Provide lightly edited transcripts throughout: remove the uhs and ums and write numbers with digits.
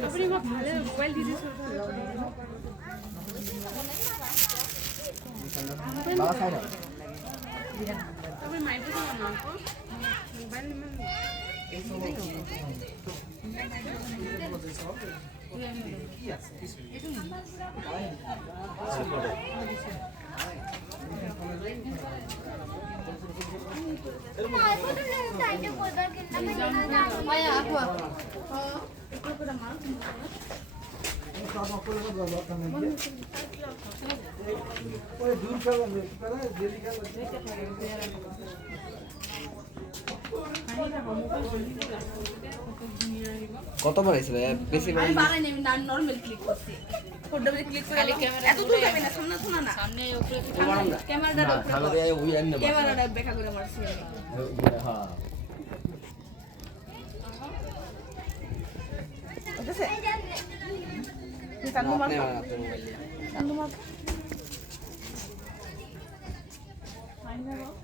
अपनी माँ भाले मोबाइल दीजिए अपने माइक को ना को मोबाइल में কতবার হয়েছে ভাই? বেশি আমি বাড়াই নেই, আমি নরমাল ক্লিক করছি। ফোর ডাবল ক্লিক করে এত দূর যাবে না, সামনে শোনা না। সামনে উপরে ক্যামেরাটা উপরে খালা দিয়ে ওই আননে বাস ক্যামেরাটা বেকা করে মারছি আমি। হ্যাঁ বুঝছে? তুই কান্দু মার। আপনি মোবাইল দিয়ে কান্দু মার।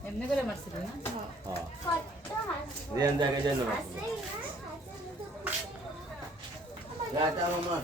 এমনি করে মারছিল না? হ্যাঁ রিয়ান জায়গায় যাই না যা চলো মার